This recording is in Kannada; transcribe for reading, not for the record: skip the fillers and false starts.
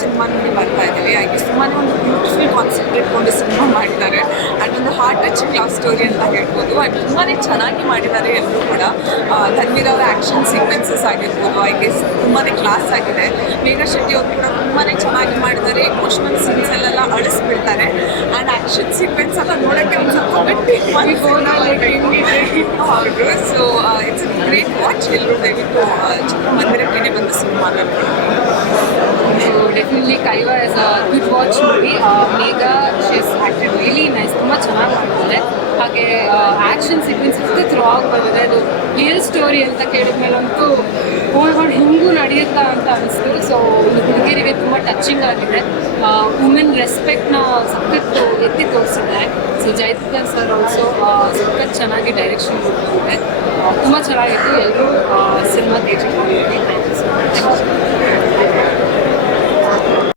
ಸಿನಿಮಾ ನೋಡಿ ಬರ್ತಾ ಇದ್ದೀವಿ. ಹಾಗೆ ತುಂಬಾ ಒಂದು ಬ್ಯೂಟಿಫುಲ್ ಕಾನ್ಸೆಪ್ಟ್ ಇಟ್ಕೊಂಡು ಸಿನಿಮಾ ಮಾಡಿದ್ದಾರೆ. ಆ್ಯಂಡ್ ಒಂದು ಹಾರ್ಟ್ ಟಚಿಂಗ್ ಲವ್ ಸ್ಟೋರಿ ಅಂತ ಹೇಳ್ಬೋದು. ಆ್ಯಂಡ್ ತುಂಬಾ ಚೆನ್ನಾಗಿ ಮಾಡಿದ್ದಾರೆ ಎಲ್ಲರೂ ಕೂಡ. ಧನ್ವೀರ್ ಅವರ ಆ್ಯಕ್ಷನ್ ಸೀಕ್ವೆನ್ಸಸ್ ಆಗಿರ್ಬೋದು, ಐ ಗೆಸ್ ತುಂಬಾ ಕ್ಲಾಸ್ ಆಗಿದೆ. ಮೇಘ ಶೆಟ್ಟಿ ಅವರು ಕೂಡ ತುಂಬಾ ಚೆನ್ನಾಗಿ ಮಾಡಿದ್ದಾರೆ. ಇಮೋಷನಲ್ ಸೀನ್ಸಲ್ಲೆಲ್ಲ ಅಳಿಸ್ಬಿಡ್ತಾರೆ. ಆ್ಯಂಡ್ ಆ್ಯಕ್ಷನ್ ಸೀಕ್ವೆನ್ಸ್ ಎಲ್ಲ ನೋಡೋಕ್ಕೆ ಒಂದು ಸ್ವಲ್ಪ ಹೌದು. So it's great watch. ಎಲ್ಲರೂ ದಯವಿಟ್ಟು ಚಿತ್ರಮಂದಿರಕ್ಕೆ ಬಂದು ಸಿನಿಮಾ ನೋಡ್ತಾರೆ. So definitely Kaiva is a good watch movie. Megha, she's acted really nice. ತುಂಬ ಚೆನ್ನಾಗಿ ಮಾಡಿದ್ದಾರೆ. ಹಾಗೆ ಆ್ಯಕ್ಷನ್ ಸೀಕ್ವೆನ್ಸ್ ಥ್ರೂ ಆಗಿ ಬಂದಿದೆ. ಅದು ರಿಯಲ್ ಸ್ಟೋರಿ ಅಂತ ಕೇಳಿದ್ಮೇಲಂತೂ ಹಿಂಗೂ ನಡೆಯುತ್ತಾ ಅಂತ ಅನಿಸ್ತು. ಸೊ ಹುಡುಗಿರಿಗೆ ತುಂಬ ಟಚಿಂಗ್ ಆಗಿದೆ. ವುಮೆನ್ ರೆಸ್ಪೆಕ್ಟ್ನ ಸಖತ್ತು ಎತ್ತಿ ತೋರಿಸಿದ್ದಾರೆ. ಸೊ ಜಯತಿಕರ್ ಸರ್ ಆಲ್ಸೋ ಸಖತ್ ಚೆನ್ನಾಗಿ ಡೈರೆಕ್ಷನ್ ಕೊಟ್ಟಿದ್ದಾರೆ. ತುಂಬ ಚೆನ್ನಾಗಿತ್ತು. ಎಲ್ಲರೂ ಸಿನಿಮಾ ಥಿಯೇಟ್ರಿಗೆ ಹೋಗಿದ್ವಿ. Thank you so much.